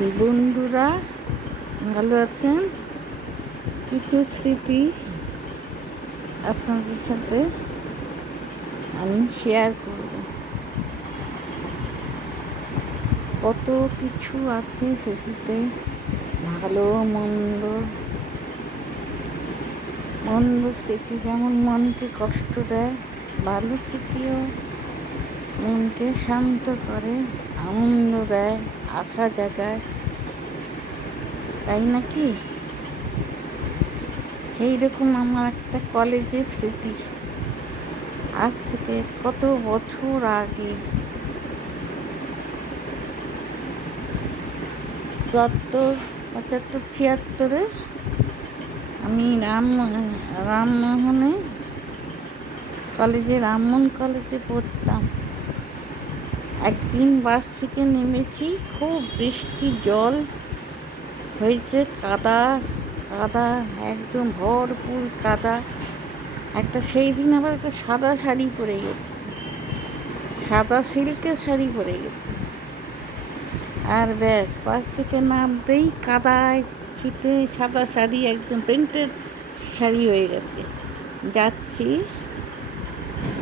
বন্ধুরা ভালো আছেন? কিছু স্মৃতি আপনাদের সাথে আমি শেয়ার করব। কত কিছু আছে স্মৃতিতে, ভালো মন্দ। মন্দ স্মৃতি যেমন মনকে কষ্ট দেয়, ভালো স্মৃতিও মনকে শান্ত করে, আনন্দ দেয়, আশা জাগায়, তাই নাকি? সেই রকম আমার একটা কলেজের স্মৃতি, আজ থেকে কত বছর আগে, 74, 75, 76 আমি রামমোহনে রামমোহন কলেজে পড়তাম। একদিন বাস থেকে নেমেছি, খুব বৃষ্টি, জল হয়েছে, কাদা কাদা, একদম ভরপুর কাদা। সেই দিন আবার একটা সাদা শাড়ি পরে গেছে, সাদা সিল্কের শাড়ি পরে গেছে। আর ব্যাস, বাস থেকে নামতেই কাদায় ছিটে সাদা শাড়ি, একদম প্রিন্টেড শাড়ি হয়ে গেছে। যাচ্ছি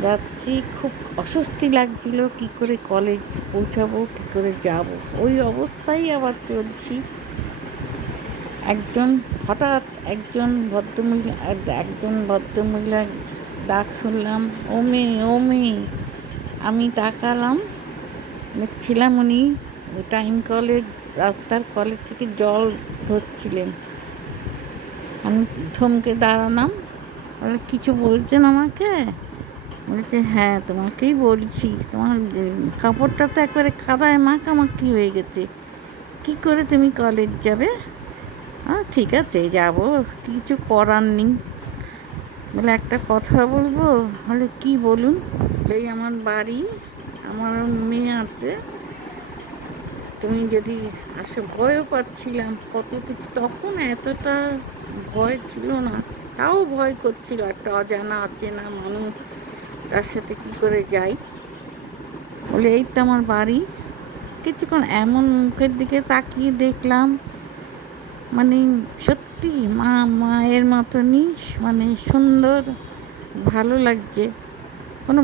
যাচ্ছি খুব অস্বস্তি লাগছিল, কি করে কলেজ পৌঁছাবো, কি করে যাব, ওই অবস্থায় আবার চলছি। হঠাৎ একজন ভদ্রমহিলা ডাক শুনলাম, ও মেয়ে, ও মেয়ে। আমি তাকালাম, দেখছিলাম উনি টাইম কলের রাস্তার কলের থেকে জল ধরছিলেন। আমি থমকে দাঁড়ালাম, কিছু বলছেন আমাকে? বলছে, হ্যাঁ তোমাকেই বলছি, তোমার কাপড়টা তো একবারে কাদায় মাখামাখি হয়ে গেছে, কি করে তুমি কলেজ যাবে? ঠিক আছে, যাব, কিছু করার নেই। বলে, একটা কথা বলবো? বলে, কি বলুন? এই আমার বাড়ি, আমার মেয়ে আছে, তুমি যদি আসো। ভয়ও পাচ্ছিলাম, কত কিছু, তখন এতটা ভয় ছিল না, তাও ভয় করছিল, একটা অজানা অচেনা মানুষ, তার সাথে কি করে যাই। বলে, এই তো আমার বাড়ি। কিছুক্ষণ এমন মুখের দিকে তাকিয়ে দেখলাম, মানে সত্যি মায়ের মতনই, মানে সুন্দর, ভালো লাগছে, কোনো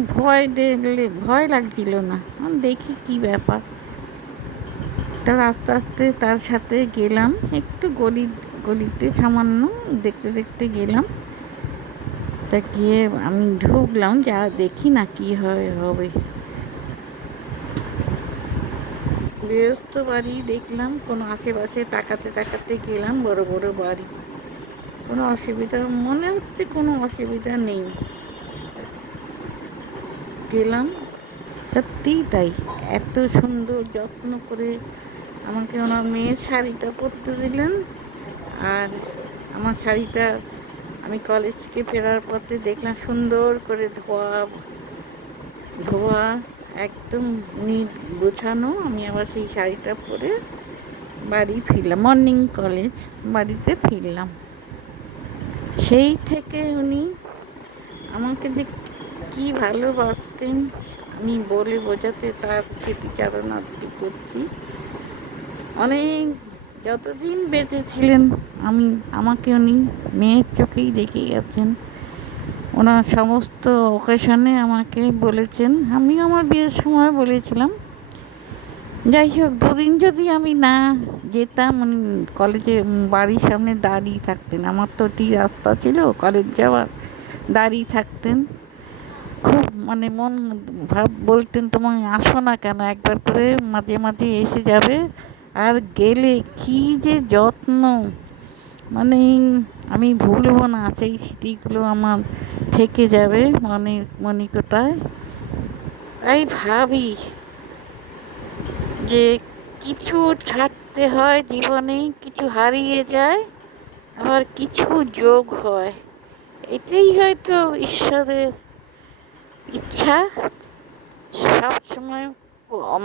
ভয় লাগছিল না। দেখি কি ব্যাপার, তার আস্তে আস্তে তার সাথে গেলাম, একটু গলিতে সামান্য দেখতে দেখতে গেলাম। তা গিয়ে আমি ঢুকলাম, যা দেখি না কি হবে। গৃহস্থ বাড়ি দেখলাম, কোনো আশেপাশে তাকাতে তাকাতে গেলাম, বড় বড় বাড়ি, কোনো অসুবিধা মনে হচ্ছে, কোনো অসুবিধা নেই। গেলাম, সত্যিই তাই, এত সুন্দর যত্ন করে আমাকে ওনার মেয়ের শাড়িটা পরতে দিলেন। আর আমার শাড়িটা আমি কলেজ থেকে ফেরার পথে দেখলাম সুন্দর করে ধোয়া ধোয়া, একদম নিট গোছানো। আমি আবার সেই শাড়িটা পরে বাড়ি ফিরলাম, মর্নিং কলেজ বাড়িতে ফিরলাম। সেই থেকে উনি আমাকে যে কি ভালোবাসতেন, আমি বলে বোঝাতে তার স্মৃতিচারণ আজকে করছি। অনেক, যতদিন বেঁচে ছিলেন আমাকে উনি মেয়ের চোখেই দেখে গেছেন। ওনার সমস্ত অকেশনে আমাকে বলেছেন, আমিও আমার বিয়ের সময় বলেছিলাম। যাই হোক, দুদিন যদি আমি না যেতাম, উনি কলেজে বাড়ির সামনে দাঁড়িয়ে থাকতেন, আমার তো রাস্তা ছিল কলেজ যাওয়ার, দাঁড়িয়ে থাকতেন। খুব মানে বলতেন, তোমায় আসো না কেন, একবার করে মাঝে মাঝে এসে যাবে। আর গেলে কি যে যত্ন, মানে আমি ভুলবো না, সেই স্মৃতিগুলো আমার থেকে যাবে মনিকোটায়। তাই ভাবি যে কিছু ছাড়তে হয় জীবনে, কিছু হারিয়ে যায়, আবার কিছু যোগ হয়। এটাই হয়তো ঈশ্বরের ইচ্ছা। সব সময়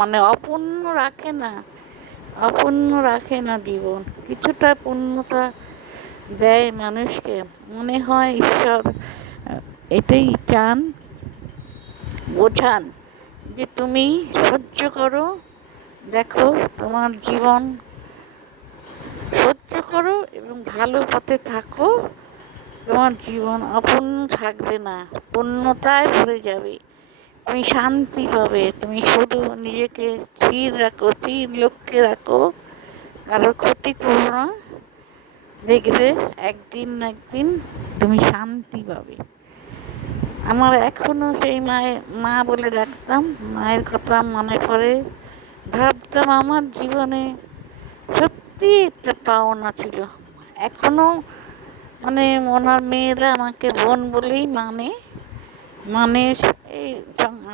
মানে অপূর্ণ রাখে না জীবন, কিছুটা পূর্ণতা দেয় মানুষকে। মনে হয় ঈশ্বর এটাই বোঝান যে তুমি সহ্য করো, দেখো তোমার জীবন সহ্য করো এবং ভালো পথে থাকো। তোমার জীবন অপূর্ণ থাকবে না, পূর্ণতায় ভরে যাবে। তুমি শান্তি পাবে। তুমি শুধু নিজেকে স্থির রাখো, স্থির লক্ষ্যে রাখো, কারোর ক্ষতি করো না। দেখবে একদিন না একদিন তুমি শান্তি পাবে। আমার এখনো সেই মা বলে ডাকতাম, মায়ের কথা মনে পড়ে। ভাবতাম আমার জীবনে সত্যি একটা পাওনা ছিল। এখনো মানে ওনার মেয়েরা আমাকে বোন বলেই মানে এই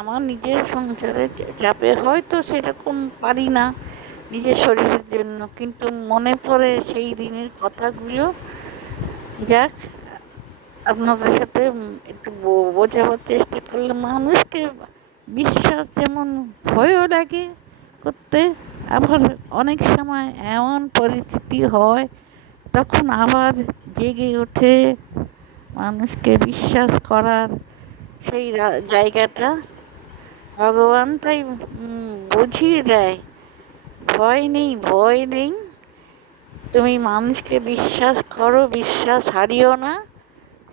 আমার নিজের সংসারে চাপে হয়তো সেরকম পারি না নিজের শরীরের জন্য, কিন্তু মনে পড়ে সেই দিনের কথাগুলো। যাক, আপনাদের সাথে একটু বোঝাবার চেষ্টা করলাম। মানুষকে বিশ্বাস যেমন ভয়ও লাগে করতে, আবার অনেক সময় এমন পরিস্থিতি হয় তখন আবার জেগে ওঠে মানুষকে বিশ্বাস করার সেই জায়গাটা। ভগবান তাই বুঝিয়ে দেয়, ভয় নেই, ভয় নেই। তুমি মানুষকে বিশ্বাস করো, বিশ্বাস হারিও না।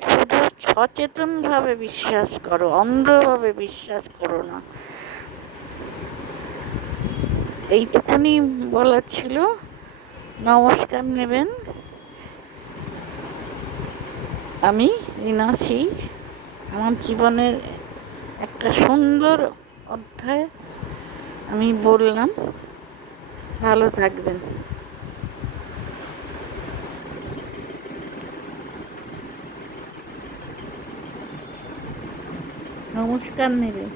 শুধু সচেতনভাবে বিশ্বাস করো, অন্ধভাবে বিশ্বাস করো না। এইটুকুনি বলার ছিল। নমস্কার নেবেন। আমি রিনাসি। আমার জীবনের একটা সুন্দর অধ্যায় আমি বললাম। ভালো থাকবেন। নমস্কার নেবেন।